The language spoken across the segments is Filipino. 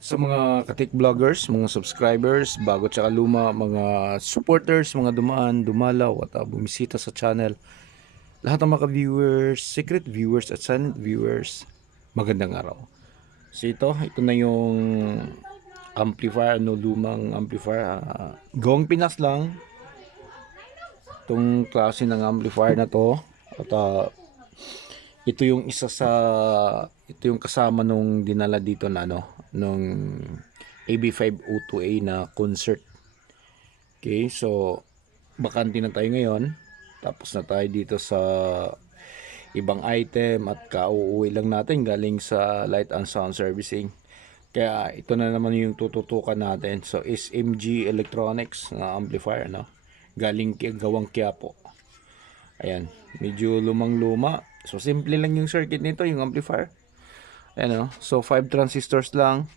Sa mga katik vloggers, mga subscribers, bago tsaka luma, mga supporters, mga dumaan, dumalaw at bumisita sa channel. Lahat ng mga viewers, secret viewers at silent viewers, magandang araw. So ito na yung amplifier, lumang amplifier. Gawang Pinas lang, itong klase ng amplifier na to. At ito yung ito yung kasama nung dinala dito na nung AB502A na concert. Okay, so bakante na tayo ngayon. Tapos na tayo dito sa ibang item at kauuwi lang natin galing sa light and sound servicing. Kaya ito na naman yung tututukan natin. So SMG Electronics na amplifier, galing gawang Quiapo. Ayan, medyo lumang-luma. So simple lang yung circuit nito, yung amplifier. Ayan, so 5 transistors lang.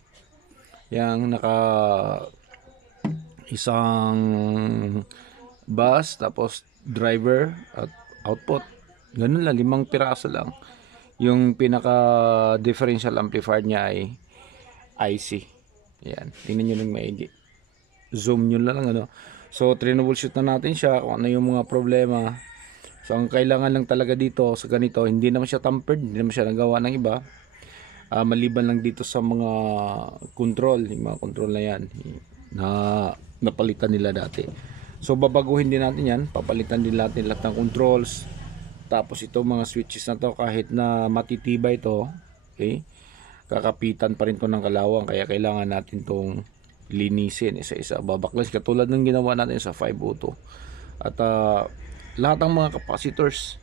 Yang naka isang bus, tapos driver at output. Ganun lang, 5 piraso lang. Yung pinaka differential amplifier niya ay IC. Ayan, tingnan nyo ng maigi. Zoom nyo lang So troubleshoot na natin siya kung ano yung mga problema. So ang kailangan lang talaga dito sa ganito, hindi naman siya tampered, hindi naman siya nagawa ng iba. Maliban lang dito sa mga control, yung mga control na yan na napalitan nila dati. So babaguhin din natin yan, papalitan din natin lahat ng controls. Tapos ito mga switches na to, kahit na matitibay ito, okay, kakapitan pa rin to ng kalawang, kaya kailangan natin tong linisin isa-isa, babaklas katulad ng ginawa natin sa 502. At lahat ng mga capacitors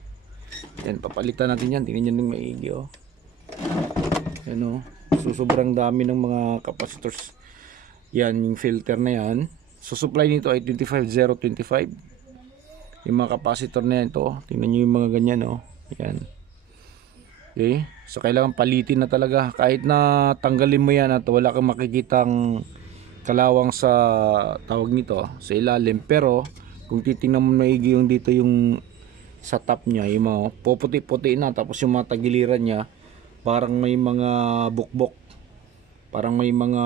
yan, papalitan natin yan. Tingnan nyo ng maigi, yan, so sobrang dami ng mga capacitors yan. Yung filter na yan, so supply nito ay 25025. Yung mga capacitor na yan, tingnan nyo yung mga ganyan, yan. Okay, so kailangan palitin na talaga, kahit na tanggalin mo yan at wala kang makikitang kalawang sa tawag nito sa ilalim. Pero kung titingnan mo maigi yung dito yung sa top niya, yung mga puputi-puti na, tapos yung mga tagiliran niya parang may mga bukbok, parang may mga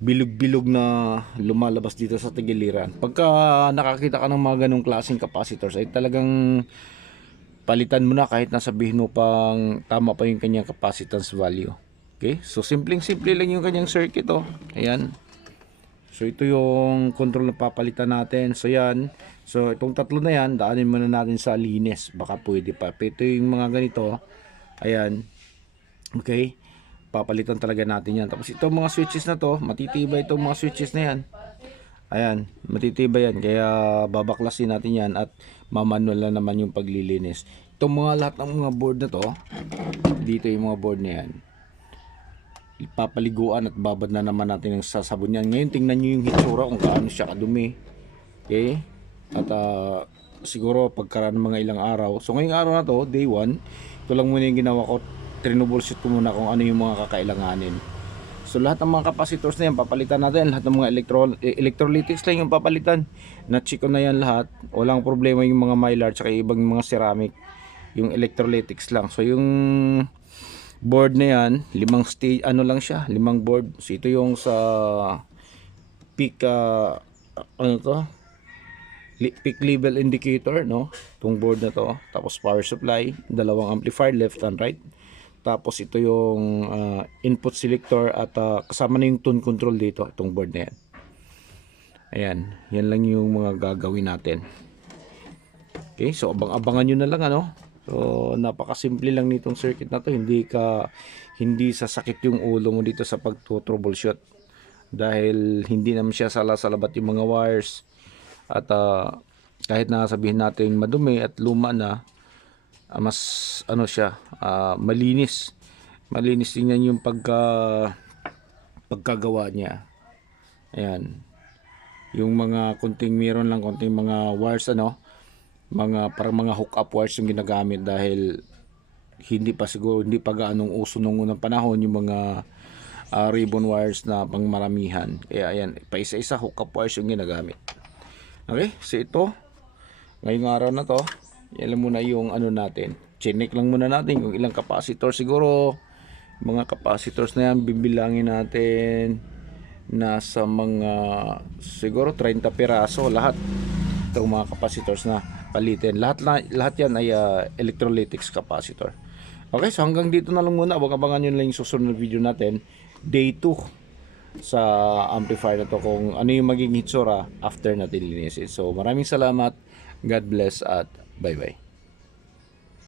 bilog-bilog na lumalabas dito sa tagiliran. Pagka nakakita ka ng mga ganong klaseng capacitors ay talagang palitan mo na, kahit nasabihin mo pang tama pa yung kanyang capacitance value. Okay, so simpleng-simple lang yung kanyang circuit, ayan. So ito yung control na papalitan natin. So yan, so itong tatlo na yan, daanin muna natin sa linis, baka pwede pa. Pero ito yung mga ganito, ayan, okay, papalitan talaga natin yan. Tapos itong mga switches na to, matitibay itong mga switches na yan. Ayan, matitibay yan, kaya babaklasin natin yan at mamanual na naman yung paglilinis. Itong mga lahat ng mga board na to, dito yung mga board na yan, papaliguan at babad na naman natin ng sasabon yan. Ngayon tingnan nyo yung hitsura kung gaano siya kadumi. Okay, at siguro pagkaraan ng mga ilang araw. So ngayong araw na to, day 1, ito lang muna yung ginawa ko. Troubleshoot ko muna kung ano yung mga kakailanganin. So lahat ng mga capacitors na yan papalitan natin. Lahat ng mga electrolytics lang yung papalitan. Na-check ko na yan lahat. Walang problema yung mga mylar tsaka ibang mga ceramic. Yung electrolytics lang. So yung board na yan, 5 stage, lang siya, 5 board. So ito yung sa peak peak level indicator, itong board na to. Tapos power supply, 2 amplifier left and right. Tapos ito yung input selector at kasama na yung tone control dito, itong board na yan. Ayan, yan lang yung mga gagawin natin. Okay, so abang-abangan nyo na lang, So napakasimple lang nitong circuit na to. Hindi sasakit yung ulo mo dito sa pagto-troubleshoot, dahil hindi naman siya sala-salabat yung mga wires. At kahit na sabihin natin madumi at luma na, mas siya, malinis. Malinis din yan yung pagkagawa niya. Ayan. Yung mga konting meron lang konting mga wires, mga parang mga hook up wires yung ginagamit, dahil hindi pa gaanong uso nung unang panahon yung mga ribbon wires na pangmaramihan. Kaya ayan, pa isa-isa hook up wires yung ginagamit. Okay, so ito ngayong araw na to, yan lang muna yung natin. Chinek lang muna natin kung ilang capacitor. Siguro Mga capacitors na yan, bibilangin natin nasa mga siguro 30 piraso lahat. Itong mga capacitors na palitin. Lahat yan ay electrolytics capacitor. Okay, so hanggang dito na lang muna. Abangan nyo lang yung susunod na video natin. Day 2 sa amplifier na to, kung ano yung magiging hitsura after natin linisin. So maraming salamat. God bless at bye bye.